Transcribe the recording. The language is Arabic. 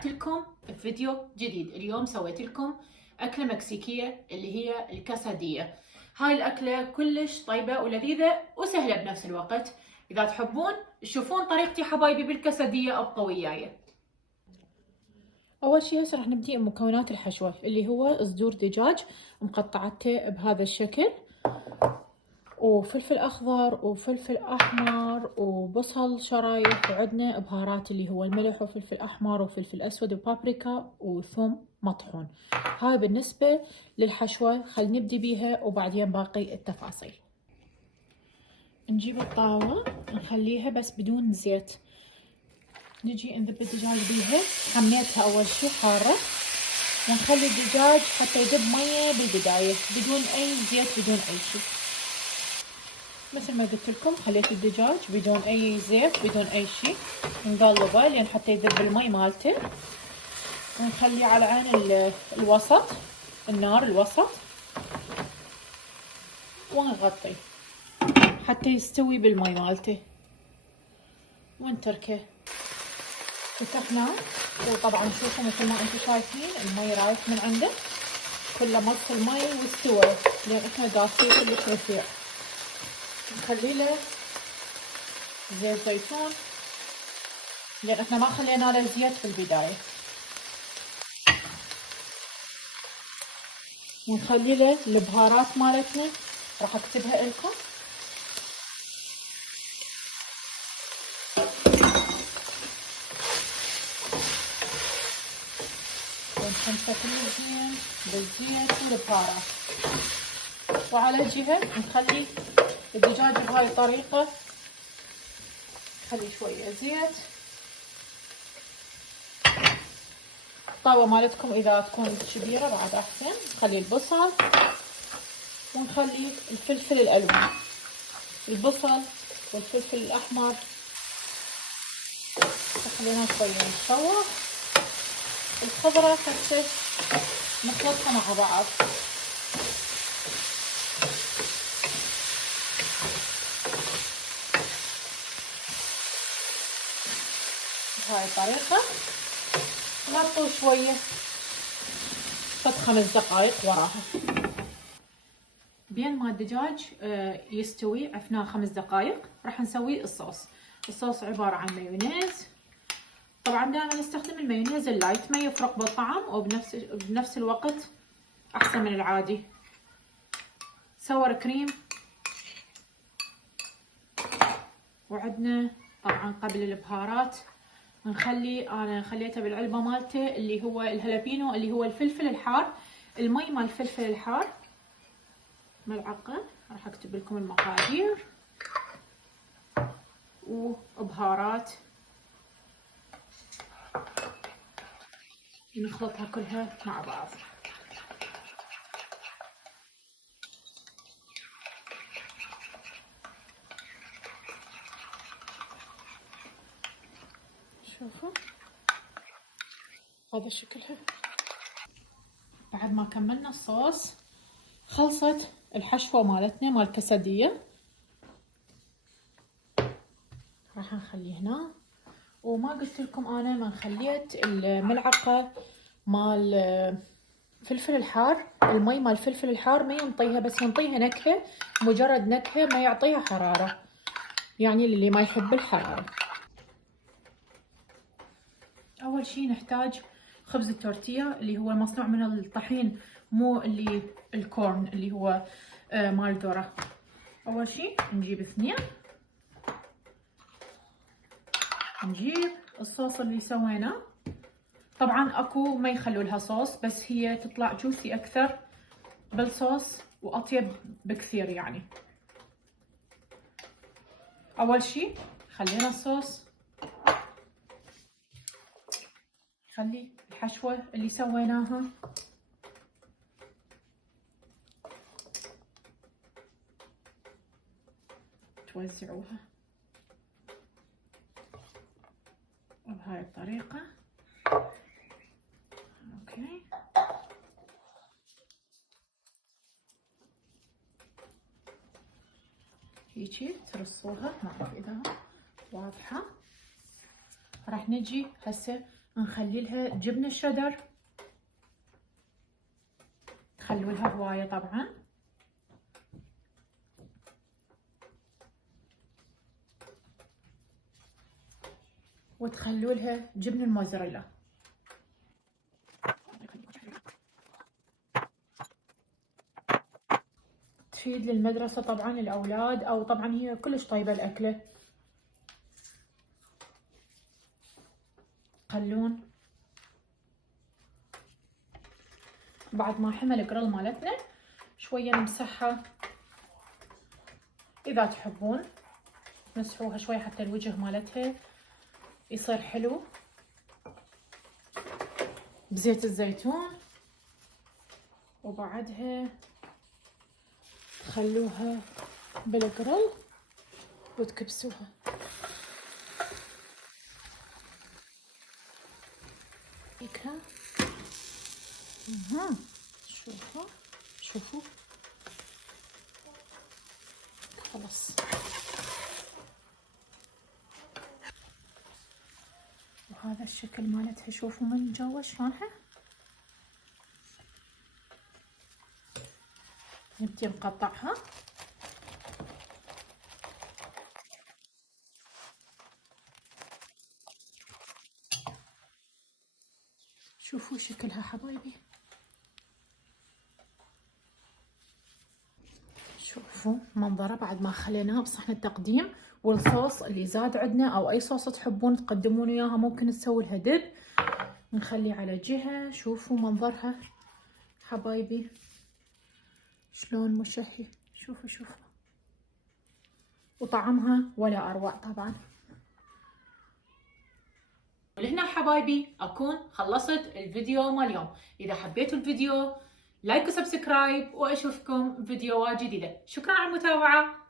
رجعت لكم بفيديو جديد. اليوم سويت لكم أكلة مكسيكية اللي هي الكاسادية. هاي الأكلة كلش طيبة ولذيذة وسهلة بنفس الوقت. إذا تحبون تشوفون طريقتي حبايبي بالكاسادية ابقوا وياي. أول شي هسه راح نبدي بمكونات الحشوة اللي هو صدور دجاج مقطعته بهذا الشكل، وفلفل أخضر وفلفل أحمر وبصل شرايح، وعندنا بهارات اللي هو الملح وفلفل أحمر وفلفل أسود وبابريكا وثوم مطحون. هاي بالنسبة للحشوة، خل نبدي بيها وبعدين باقي التفاصيل. نجيب الطاوة نخليها بس بدون زيت، نجي نذب الدجاج بيها. حميتها أول شي حارة، ونخلي الدجاج حتى يذب مية بالبداية بدون أي زيت بدون أي شي. مثل ما قلت لكم خليت الدجاج بدون اي زيت بدون اي شيء، نقلبه لين حتى يذب المي مالته، ونخليه على عين الوسط، النار الوسط، ونغطيه حتى يستوي بالمي مالته، ونتركه. فتحناه وطبعا شوفوا مثل ما انتم شايفين المي رايح من عنده كله، مص المي واستوى لين احنا دافيه كلش رفيع. نخلي له زيت زيتون لان احنا ما خلينا له زيت في البدايه، ونخلي له البهارات مالتنا راح اكتبها لكم. ونحمسه كله زين بالزيت والبهارات. وعلى جهه نخلي الدجاج بهاي الطريقه، نخلي شويه زيت. الطاوه مالتكم اذا تكون كبيره بعد احسن. نخلي البصل ونخلي الفلفل الالوان، البصل والفلفل الاحمر خلينا شويه نشوح. الخضره هسه نخلطها مع بعض. بهاي الطريقه نغطوا شويه فد 5 دقائق وراها. بين ما الدجاج يستوي عفناه 5 دقائق راح نسوي الصوص. الصوص عباره عن مايونيز. طبعا دائما نستخدم المايونيز اللايت، ما يفرق بالطعم وبنفس الوقت احسن من العادي. سور كريم، وعندنا طبعا قبل البهارات انا خليته بالعلبه مالته اللي هو الهالابينو اللي هو الفلفل الحار. المي مال الفلفل الحار ملعقه، راح اكتب لكم المقادير. وبهارات نخلطها كلها مع بعض. شوفوا هذا شكلها. بعد ما كملنا الصوص خلصت الحشوة مالتنا مال الكاسادية، راح نخليه هنا. وما قلت لكم انا ما خليت الملعقة مال فلفل الحار. المي مال الفلفل الحار ما ينطيها، بس ينطيها نكهة، مجرد نكهة ما يعطيها حرارة، يعني اللي ما يحب الحرارة. اول شي نحتاج خبز التورتيه اللي هو مصنوع من الطحين، مو اللي الكورن اللي هو مال ذرة. اول شي نجيب 2، نجيب الصوص اللي سويناه. طبعا اكو ما يخلوا لها صوص، بس هي تطلع جوسي اكثر بالصوص واطيب بكثير يعني. اول شي خلينا الصوص، خلي الحشوة اللي سويناها توزعوها بهاي الطريقة. اوكي، هيجي ترصوها، ما اعرف اذا واضحة. راح نجي هسه نخلي لها جبنة شيدر، تخلوا لها هواية طبعا. وتخلوا لها جبن الموزاريلا. تفيد للمدرسة طبعا للأولاد، أو طبعا هي كلش طيبة الأكلة. خلون بعد ما حمل الجريل مالتنا شوية نمسحها، إذا تحبون مسحوها شوية حتى الوجه مالتها يصير حلو بزيت الزيتون. وبعدها تخلوها بالجريل وتكبسوها. هيكها شوفوا شوفوا خلاص. وهذا الشكل مالتها، شوفوا من جوا شلونها. نبتدي نقطعها. شوفوا شكلها حبايبي، شوفوا منظره بعد ما خليناها بصحن التقديم. والصوص اللي زاد عندنا او اي صوص تحبون تقدمون اياها ممكن تسوي لها دب، نخلي على جهة. شوفوا منظرها حبايبي شلون مشهي، شوفوا شوفوا. وطعمها ولا اروع طبعا. ولهنا حبايبي اكون خلصت الفيديو مال اليوم. اذا حبيتوا الفيديو لايك وسبسكرايب، واشوفكم فيديوهات جديدة. شكرا على المتابعة.